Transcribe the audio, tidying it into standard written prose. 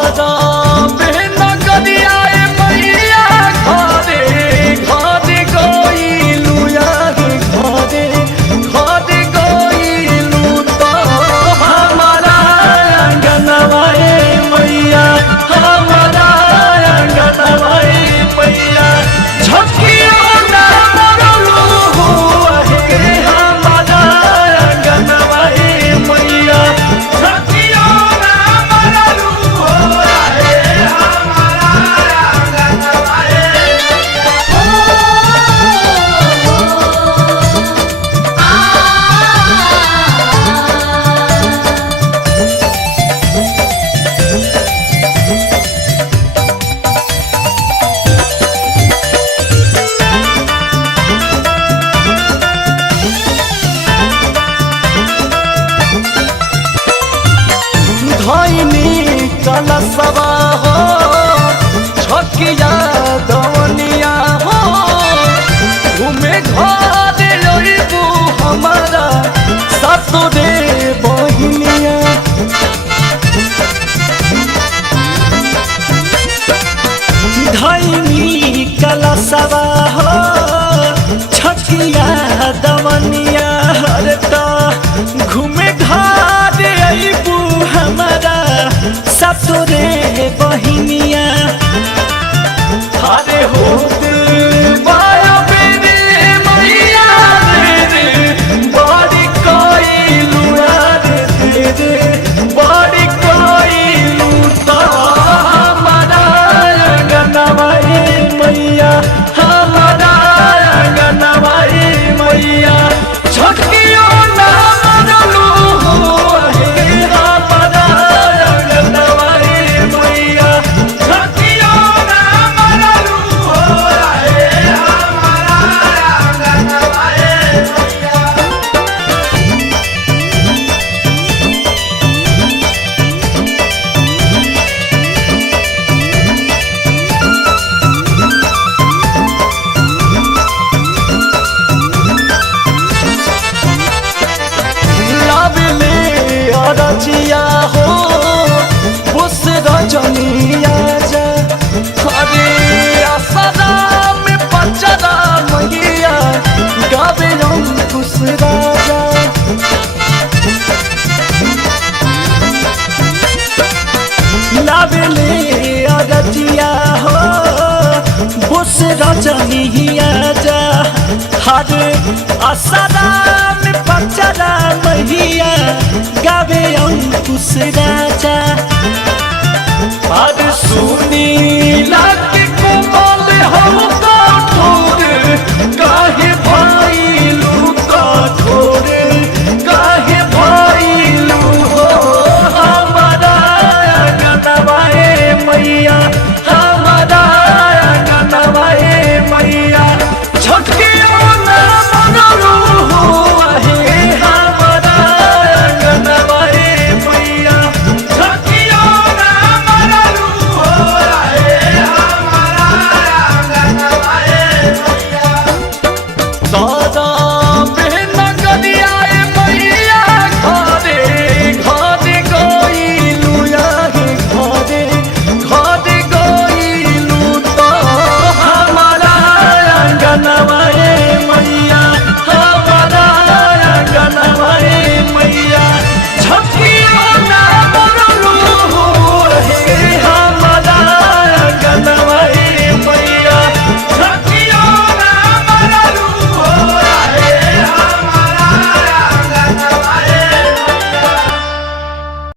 धारा बहन गरिया मैया घरे घरे गइलु यार घरे घरे गइलु तो हमारा अंगनवा मैया हमारा अंगनवा मैया झकियो ना मरलू हुआ है हमारा अंगनवा मैया झकियो ना मरलू हुआ है हमारा अंगनवा धैनी कलशवा हो छकिया दवनिया हो घूमे घर लइबू हमारा ससुरे बहिनिया धैनी कलशवा हो छकिया दवनिया हर तो घूमे घर अइबू हमारा ससुरे बहिनिया हरे हो माया मेरे मैया रे बड़ी कइलु रे बड़ी कइलु तो हमारा अंगनवा मैया हमारा अंगनवा मैया झकियो ना मरलू हुआ है हमारा अंगनवा मैया झकियो ना मरलू हुआ है हमारा अंगनवा मैया लाबले अरजिया हो उस रजनिया जा अरे असरा में पचरा मैया गावे अंकुश राजा लाबले अरजिया हो उस रजनिया जा हर असरा में पचरा मैया गावे अंकुश राजा।